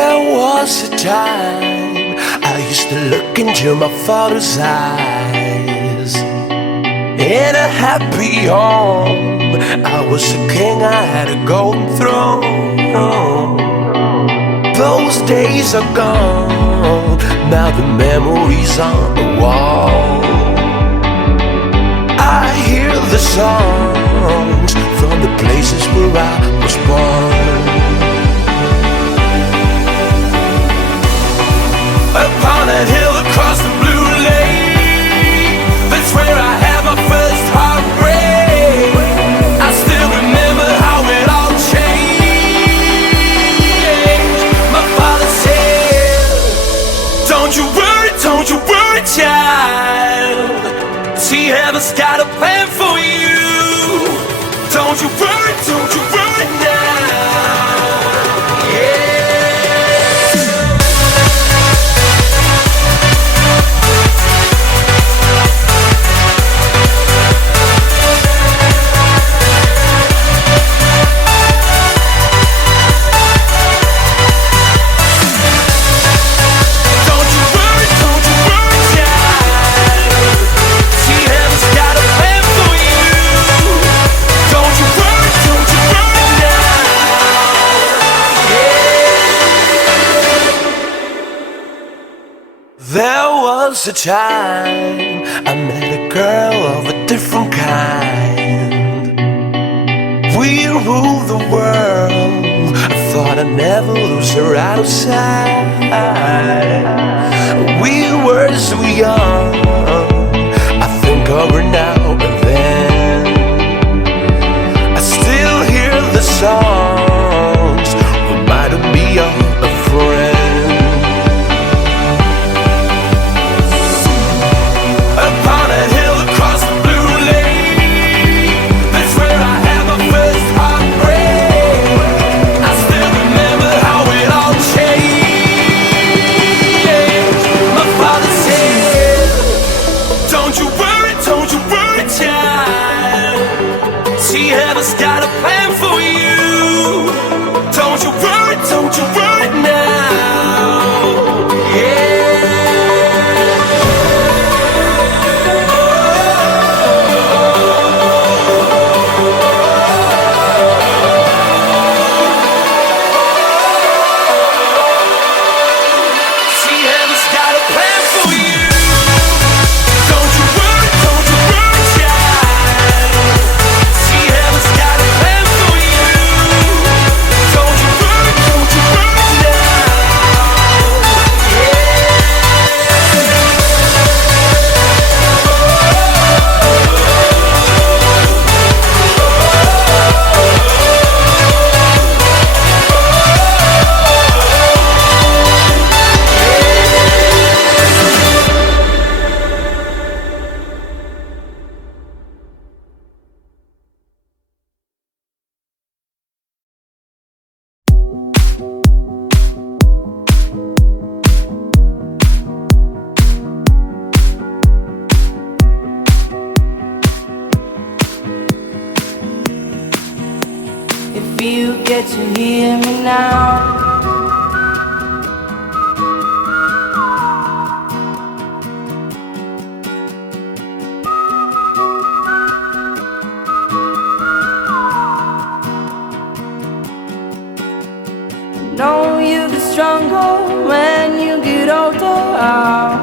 There was a time I used to look into my father's eyes. In a happy home, I was a king, I had a golden throne. Those days are gone, now the memories on the wall. I hear the songs from the places where I was born. Upon a hill across the blue lake, that's where I had my first heartbreak. I still remember how it all changed. My father said, don't you worry, child. See, heaven's got a plan for you. Don't you worry now. Yeah. There was a time I met a girl of a different kind. We ruled the world, I thought I'd never lose her out of sight. We were so young, I think of her now and then. I still hear the songs, reminding me of a friend. Heaven's got a plan for you. Don't you worry now. Yeah. See, heaven's got a plan for you. Don't you worry, child. See, heaven's got a plan for you. Don't you worry now. If you get to hear me now, I know you get stronger when you get older.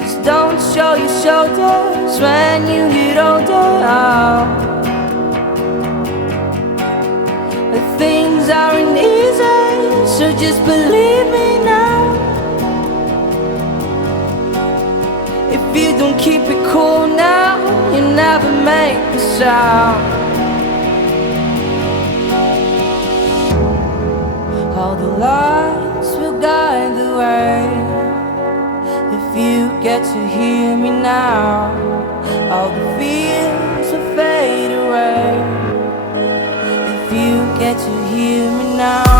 Just don't show your shoulders when you get older. Things aren't easy, so just believe me now. If you don't keep it cool now, you never make a sound. All the lights will guide the way. If you get to hear me now, all the fears will fade away. You get to hear me now.